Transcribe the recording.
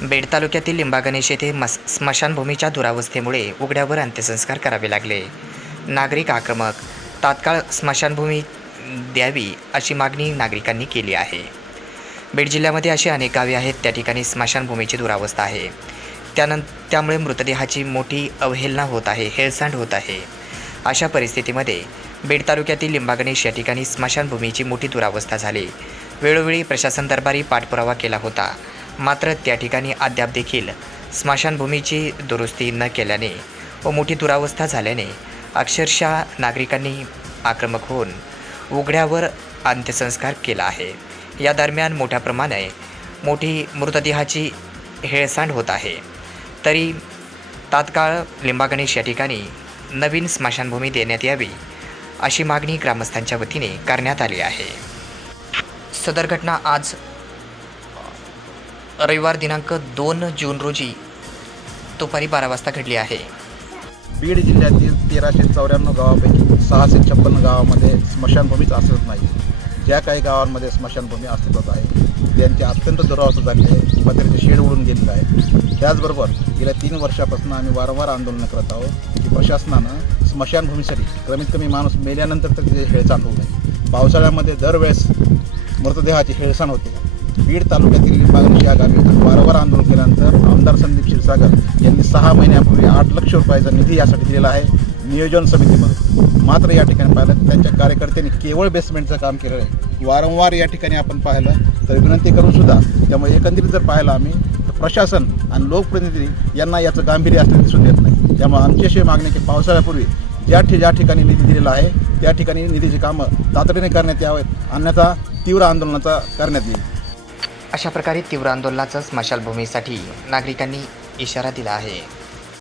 Bed तालुक्यातील लिंबागणेश येथे स्मशानभूमीच्या दुरावस्थेमुळे उघड्यावर अंत्यसंस्कार करावे लागले. नागरिक आक्रमक. तात्काळ स्मशानभूमी द्यावी अशी मागणी नागरिकांनी केली आहे. बीड जिल्ह्यामध्ये अशी अनेक गावे आहेत त्या ठिकाणी स्मशानभूमीची दुरावस्था आहे. त्यामुळे मृतदेहाची मोठी अवहेलना होत आहे, हेळसांड होत आहे. अशा परिस्थितीमध्ये बीड तालुक्यातील लिंबागणेश या ठिकाणी स्मशानभूमीची मोठी दुरावस्था झाली. वेळोवेळी प्रशासन दरबारी पाठपुरावा केला होता, मात्र त्या ठिकाणी अद्याप देखील स्मशानभूमीची दुरुस्ती न केल्याने व मोठी दुरावस्था झाल्याने अक्षरशः नागरिकांनी आक्रमक होऊन उघड्यावर अंत्यसंस्कार केला आहे. या दरम्यान मोठ्या प्रमाणे मोठी मृतदेहाची हेळसांड होत आहे. तरी तात्काळ लिंबागणेश या ठिकाणी नवीन स्मशानभूमी देण्यात यावी अशी मागणी ग्रामस्थांच्या वतीने करण्यात आली आहे. सदर घटना आज रविवार दिनांक 2 जून रोजी दुपारी 12 वाजता घडली आहे. बीड जिल्ह्यातील 1394 गावापैकी 656 गावामध्ये स्मशानभूमीच असत नाही. ज्या काही गावांमध्ये स्मशानभूमी अस्तित्वात आहे त्यांची अत्यंत दुरावस्था झाली आहे, पत्र्याचे शेड उडून गेलेलं आहे. त्याचबरोबर गेल्या 3 वर्षापासून आम्ही वारंवार आंदोलन करत आहोत की प्रशासनानं स्मशानभूमीसाठी कमीत कमी माणूस मेल्यानंतर तर तिथे हेळसांड होऊ नये. पावसाळ्यामध्ये दरवेळेस मृतदेहाची हेळसांड होते. बीड तालुक्यातील लिंबागणेश या गावी वारंवार आंदोलन केल्यानंतर आमदार संदीप क्षीरसागर यांनी 6 महिन्यापूर्वी 8 लाख रुपयाचा निधी यासाठी दिलेला आहे नियोजन समितीमधून. मात्र या ठिकाणी पाहिलं त्यांच्या कार्यकर्त्यांनी केवळ बेसमेंटचं काम केलं आहे. वारंवार या ठिकाणी आपण पाहिलं तर विनंती करूनसुद्धा, त्यामुळे एकंदरीत जर पाहिलं आम्ही तर प्रशासन आणि लोकप्रतिनिधी यांना याचं गांभीर्य असल्याचं दिसून येत नाही. त्यामुळे आमची अशी मागणी की पावसाळ्यापूर्वी ज्या ठिकाणी निधी दिलेला आहे त्या ठिकाणी निधीची कामं तातडीने करण्यात यावेत, अन्यथा तीव्र आंदोलनाचा करण्यात येईल. अशा प्रकारे तीव्र आंदोलनाचा स्मशानभूमीसाठी नागरिकांनी इशारा दिला आहे.